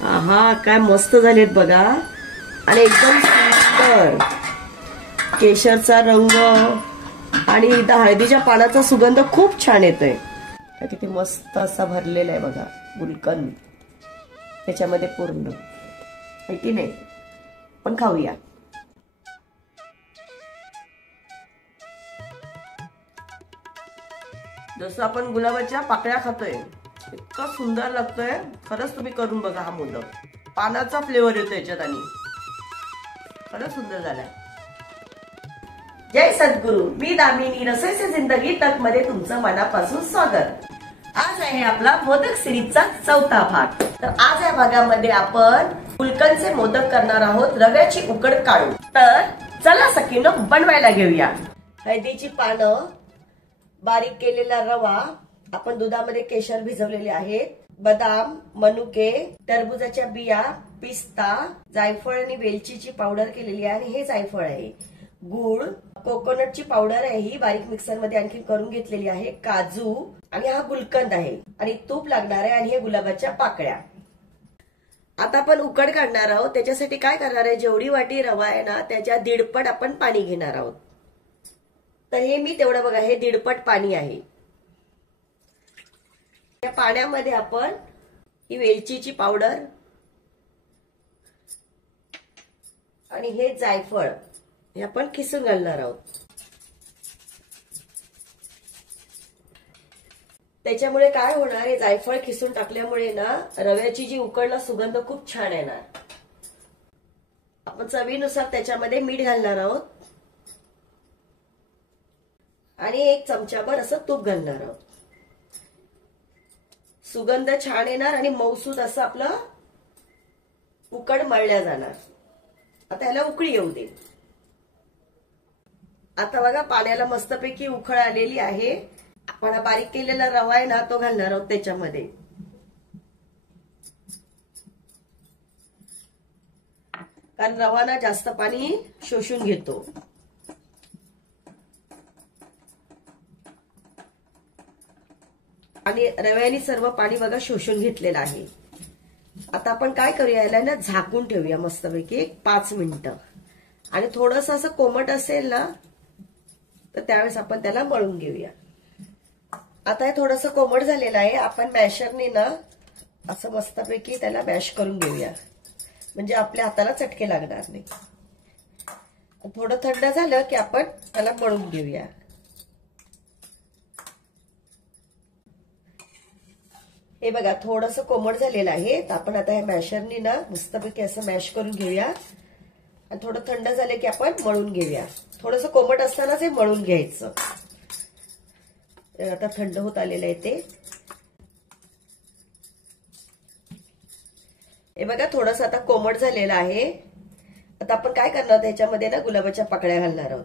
आहा, काय मस्त झालेत बघा. आणि एकदम सुंदर केशरचा रंग आणि हळदीच्या पानाचा सुगंध खूप छान येतोय. किती मस्त असा भरलेला आहे बघा गुलकंद त्याच्यामध्ये पूर्ण, आहे की नाही? पण खाऊया. जसं आपण गुलाबाच्या पाकळ्या खातोय इतका सुंदर लागतोय. खरंच तुम्ही करून बघा हा मोदक. पानाचा फ्लेवर येतो याच्यात आणि खरंच सुंदर झालाय. जय सद्गुरू. मी दामिनी रसोई से जिंदगी तक मध्ये तुमचं मनापासून स्वागत. आज आहे आपला मोदक सिरीजचा 4था भाग. तर आज या भागामध्ये आपण गुलकंदचे मोदक करणार आहोत रव्याची उकड काढून. तर चला सखीनो बनवायला घेऊया. हळदीची पानं, बारीक केलेला रवा, आपण दुधामध्ये केशर भिजवलेले आहेत, बदाम, मनुके, टरबुजाच्या बिया, पिस्ता, जायफळ आणि वेलचीची पावडर केलेली आहे आणि हे जायफळ आहे, गुळ, कोकोनटची पावडर आहे ही बारीक मिक्सर मध्ये आणखी करून घेतलेली आहे, काजू आणि हा गुलकंद आहे आणि तूप लागणार आहे आणि हे गुलाबाच्या पाकळ्या. आता आपण उकड काढणार आहोत. त्याच्यासाठी काय करणार आहे, जेवढी वाटी रवा आहे ना त्याच्या दीडपट आपण पाणी घेणार आहोत. तर हे मी तेवढं बघा, हे दीडपट पाणी आहे. या पाण्यामध्ये आपण ही वेलचीची पावडर आणि हे जायफळ हे आपण खिसून घालणार आहोत. त्याच्यामुळे काय होणार, हे जायफळ खिसून टाकल्यामुळे ना रव्याची जी उकडला सुगंध खूप छान येणार. आपण चवीनुसार त्याच्यामध्ये मीठ घालणार आहोत आणि 1 चमचाभर असं तूप घालणार आहोत. सुगंध छान येणार आणि मऊसूद असं आपलं उकड मळल्या जाणार. आता याला उकळी येऊ दे. आता बघा पाण्याला मस्तपैकी उकळ आलेली आहे. आपण बारीक केलेला रवा आहे ना तो घालणार आहोत त्याच्यामध्ये. कारण रवा ना जास्त पाणी शोषून घेतो. आणि रव्याने सर्व पाणी बघा शोषून घेतलेलं आहे. आता आपण काय करूया, याला ना झाकून ठेवूया मस्तपैकी 5 मिनिटं. आणि थोडंसं असं कोमट असेल ना तर त्यावेळेस आपण त्याला मळून घेऊया. आता हे थोडंसं कोमट झालेलं आहे. आपण मॅशरने ना असं मस्तपैकी त्याला मॅश करून घेऊया, म्हणजे आपल्या हाताला चटके लागणार नाही. थोडं थंड झालं की आपण त्याला मळून घेऊया. हे बघा थोडंसं कोमट झालेलं आहे. तर आपण आता ह्या मॅशरने ना मस्तपैकी असं मॅश करून घेऊया आणि थोडं थंड झालं की आपण मळून घेऊया. थोडंसं कोमट असतानाच हे मळून घ्यायचं. आता थंड होत आलेलं आहे ते. हे बघा थोडंसं आता कोमट झालेलं आहे. आता आपण काय करणार, त्याच्यामध्ये ना गुलाबाच्या पाकळ्या घालणार आहोत.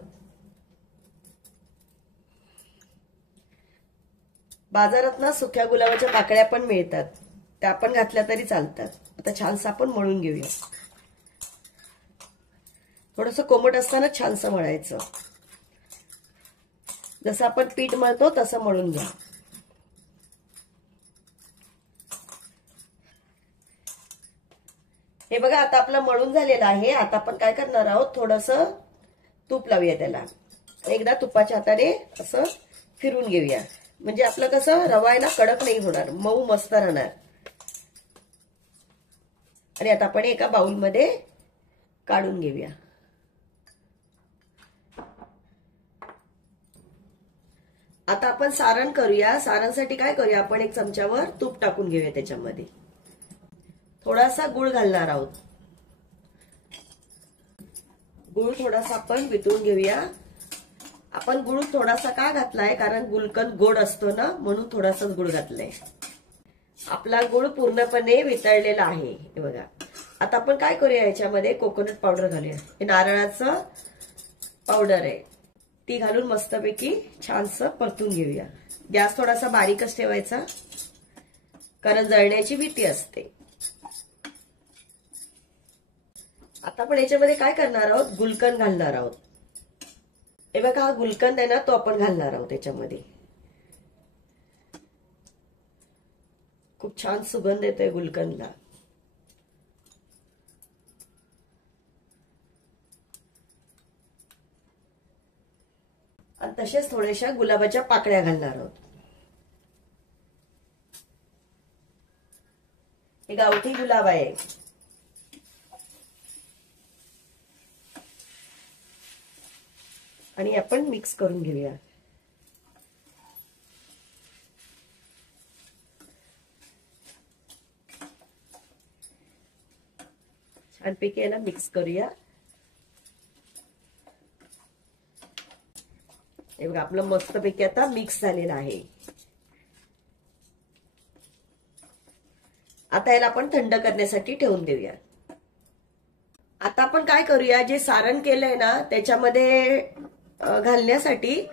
बाजारात ना सुक्या गुलाबाच्या पाकळ्या पण मिळतात, त्या आपण घातल्या तरी चालतात. आता छानसं आपण मळून घेऊया. थोडंसं कोमट असताना छानसं मळायचं. जसं आपण पीठ मळतो तसं मळून घ्या. हे बघा आता आपलं मळून झालेलं आहे. आता आपण काय करणार आहोत, थोडंसं तूप लावूया त्याला. एकदा तुपाच्या हाताने असं फिरून घेऊया, म्हणजे आपलं कसं रवा आहे ना कडक नाही होणार, मऊ मस्त राहणार. आणि आता आपण एका बाउलमध्ये काढून घेऊया. आता आपण सारण करूया. सारणसाठी काय करूया, आपण 1 चमचावर तूप टाकून घेऊया. त्याच्यामध्ये थोडासा गुळ घालणार आहोत. गुळ थोडासा आपण वितळून घेऊया. आपण गुळ थोडासा का घातलाय, कारण गुलकंद गोड असतो ना, म्हणून थोडासा गुळ घातलाय. आपला गुळ पूर्णपणे वितळलेला आहे. हे बघा आता आपण काय करूया, याच्यामध्ये कोकोनट पावडर घालूया. हे नारळाचं पावडर आहे, ती घालून मस्तपैकी छानसं परतून घेऊया. गॅस थोडासा बारीकच ठेवायचा, कारण जळण्याची भीती असते. आता आपण याच्यामध्ये काय करणार आहोत, गुलकंद घालणार आहोत. हे बघा हा गुलकंद आहे ना तो आपण घालणार आहोत त्याच्यामध्ये. खूप छान सुगंध येतोय गुलकंदला. तसेच थोड्याशा गुलाबाच्या पाकळ्या घालणार आहोत. हे गावठी गुलाब आहे. आणि आपण मिक्स करून घेऊया. छानपैकी याला मिक्स करूया. हे बघा आपलं मस्तपैकी आता मिक्स झालेलं आहे. आता याला आपण थंड करण्यासाठी ठेवून देऊया. आता आपण काय करूया, जे सारण केलंय ना त्याच्यामध्ये घालण्यासाठी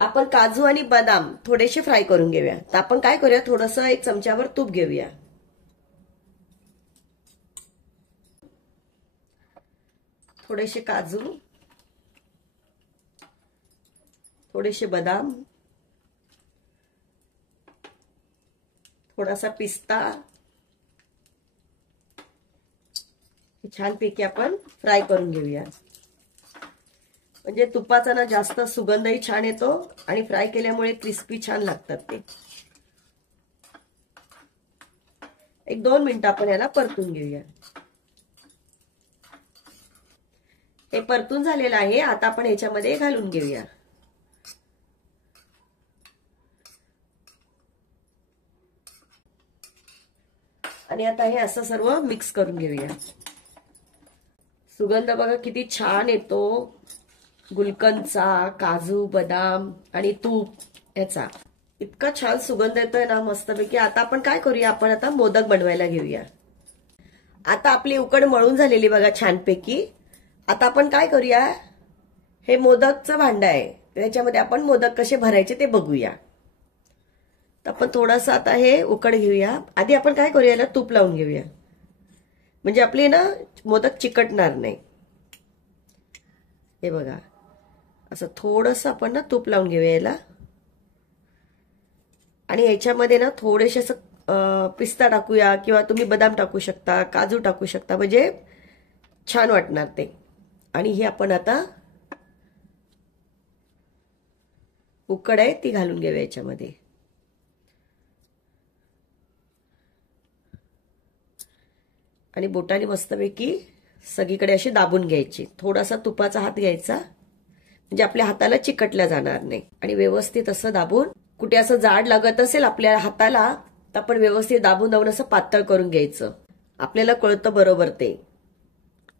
आपण काजू आणि बदाम थोडेसे फ्राय करून घेऊया. तर आपण काय करूया, थोडंसं एक चमच्यावर तूप घेऊया. थोडेसे काजू, थोडेसे बदाम, थोडासा पिस्ता छानपैकी आपण फ्राय करून घेऊया. म्हणजे तुपाचा ना जास्त सुगंधही छान येतो आणि फ्राय केल्यामुळे क्रिस्पी छान लागतात ते. 1-2 मिनिटं आपण याला परतून घेऊया. हे परतून झालेलं आहे. आता आपण ह्याच्यामध्ये घालून घेऊया. आणि आता हे असं सर्व मिक्स करून घेऊया. सुगंध बघा किती छान येतो गुलकंदचा, काजू, बदाम आणि तूप याचा. इतका छान सुगंध येतोय ना मस्तपैकी. आता आपण काय करूया, आपण आता मोदक बनवायला घेऊया. आता आपली उकड मळून झालेली बघा छानपैकी. आता आपण काय करूया, हे मोदकचं भांड आहे त्याच्यामध्ये आपण मोदक कसे भरायचे ते बघूया. तर आपण थोडंसं आता हे उकड घेऊया. आधी आपण काय करूया, याला तूप लावून घेऊया. म्हणजे आपले ना मोदक चिकटणार नाही. हे बघा असं थोडंसं आपण ना तूप लावून घेऊया याला. आणि याच्यामध्ये ना थोडेसे असं पिस्ता टाकूया किंवा तुम्ही बदाम टाकू शकता, काजू टाकू शकता, म्हणजे छान वाटणार ते. आणि ही आपण आता उकड आहे ती घालून घेऊया याच्यामध्ये. आणि बोटाने मस्तपैकी सगळीकडे अशी दाबून घ्यायची. थोडासा तुपाचा हात घ्यायचा म्हणजे आपल्या हाताला चिकटल्या जाणार नाही. आणि व्यवस्थित असं दाबून, कुठे असं जाड लागत असेल आपल्या हाताला तर आपण व्यवस्थित दाबून दाबून असं पातळ करून घ्यायचं. आपल्याला कळतं बरोबर ते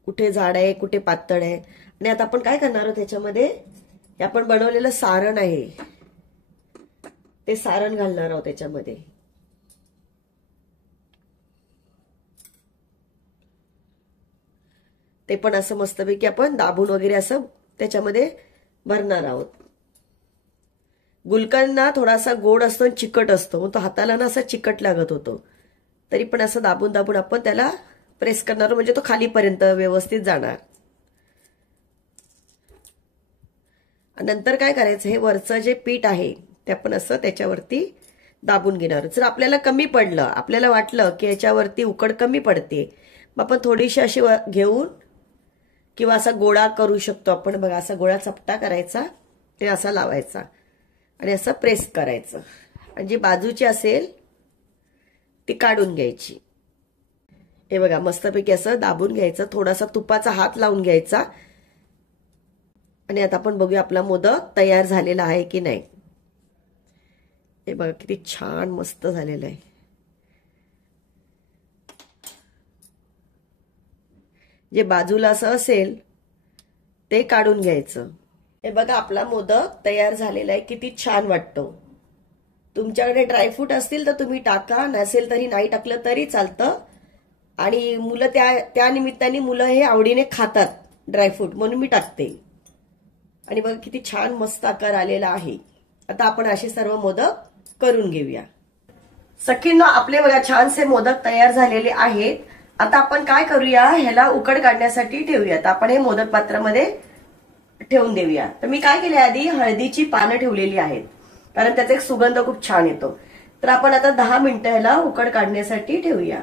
कुठे जाड आहे कुठे पातळ आहे. आणि आता आपण काय करणार आहोत, त्याच्यामध्ये हे आपण बनवलेलं सारण आहे ते सारण घालणार आहोत त्याच्यामध्ये. ते पण असं मस्तपैकी आपण दाबून वगैरे असं त्याच्यामध्ये भरणार आहोत. गुलकंद ना थोडासा गोड असतो आणि चिकट असतो, तो हाताला ना असा चिकट लागत होतो. तरी पण असं दाबून दाबून आपण त्याला प्रेस करणार, म्हणजे तो खालीपर्यंत व्यवस्थित जाणार. नंतर काय करायचं, हे वरचं जे पीठ आहे ते आपण असं त्याच्यावरती दाबून घेणार. जर आपल्याला कमी पडलं, आपल्याला वाटलं की याच्यावरती उकड कमी पडते, मग आपण थोडीशी अशी घेऊन किंवा असा गोळा करू शकतो आपण. बघा असा गोळा चपटा करायचा, ते असा लावायचा आणि असं प्रेस करायचं. आणि जी बाजूची असेल ती काढून घ्यायची. हे बघा मस्तपैकी असं दाबून घ्यायचं, थोडासा तुपाचा हात लावून घ्यायचा. आणि आता आपण बघूया आपला मोदक तयार झालेला आहे की नाही. हे बघा किती छान मस्त झालेलं आहे. जे बाजूला असं असेल ते काढून घ्यायचं. हे बघा आपला मोदक तयार झालेला आहे. किती छान वाटतो. तुमच्याकडे ड्रायफ्रूट असतील तर तुम्ही टाका, नसेल तरी नाही टाकलं तरी चालतं. आणि मुलं त्या निमित्ताने मुलं हे आवडीने खातात ड्रायफ्रूट, म्हणून मी टाकते. आणि बघा किती छान मस्त आकार आलेला आहे. आता आपण असे सर्व मोदक करून घेऊया. सखींनो, आपले बघा छानसे मोदक तयार झालेले आहेत. आता आपण काय करूया, ह्याला उकड काढण्यासाठी ठेवूया. तर आपण हे मोदक पात्रामध्ये ठेवून देऊया. तर मी काय केले, आधी हळदीची पानं ठेवलेली आहेत, कारण त्याचा एक सुगंध खूप छान येतो. तर आपण आता 10 मिनिटं ह्याला उकड काढण्यासाठी ठेवूया.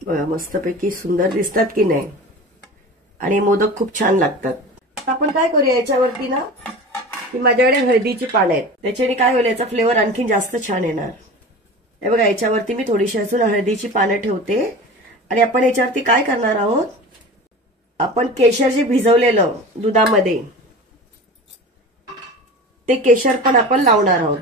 बघा मस्तपैकी सुंदर दिसतात की नाही, आणि मोदक खूप छान लागतात. आता आपण काय करूया याच्यावरती ना, की माझ्याकडे हळदीची पानं आहेत, त्याच्याने काय होईल याचा फ्लेवर आणखी जास्त छान येणार. हे बघा याच्यावरती मी थोडीशी अजून हळदीची पानं ठेवते, आणि आपण याच्यावरती काय करणार आहोत, आपण केशर जे भिजवलेलं दुधामध्ये ते केशर पण आपण लावणार आहोत.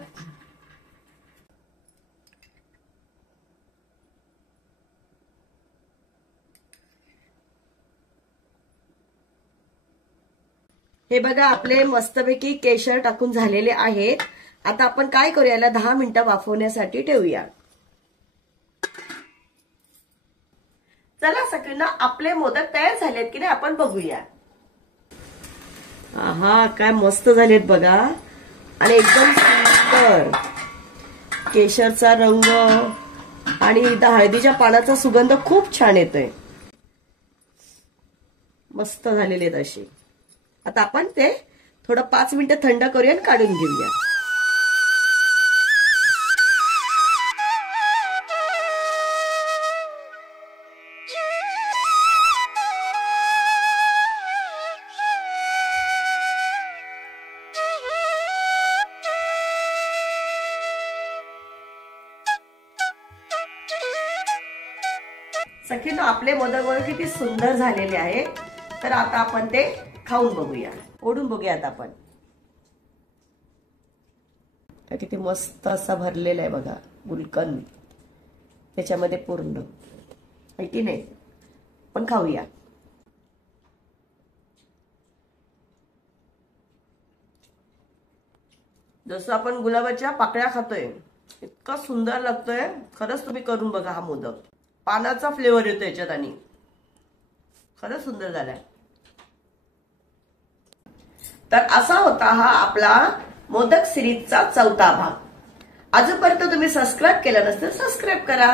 हे बघा आपले मस्तपैकी केशर टाकून झालेले आहेत. आता आपण काय करूया, याला 10 मिनिटं वाफवण्यासाठी ठेवूया. चला सगळ्यांना आपले मोदक तयार झालेत की नाही आपण बघूया. आहा काय मस्त झालेत बघा, आणि एकदम सुंदर केशरचा रंग आणि हळदीच्या पानाचा सुगंध खूप छान येतोय. मस्त झालेले आहेत असे. आता आपण ते थोडं 5 मिनिटं थंड करूया आणि काढून घेऊया. सखींनो आपले मोदक बघा किती सुंदर झालेले आहेत. तर आता आपण ते खाऊन बघूया, ओढून बघूया. आता आपण किती मस्त असा भरलेला आहे बघा गुलकंद त्याच्यामध्ये पूर्ण, माहिती नाही पण खाऊया. जसं आपण गुलाबाच्या पाकळ्या खातोय इतका सुंदर लागतोय. खरंच तुम्ही करून बघा हा मोदक, पानाचा फ्लेवर येतो याच्यात आणि खरंच सुंदर झालाय. तर असा होता हा आपला मोदक सिरीजचा 4था भाग. अजूनपर्यंत तुम्ही सबस्क्राईब केलं नसेल सबस्क्राईब करा.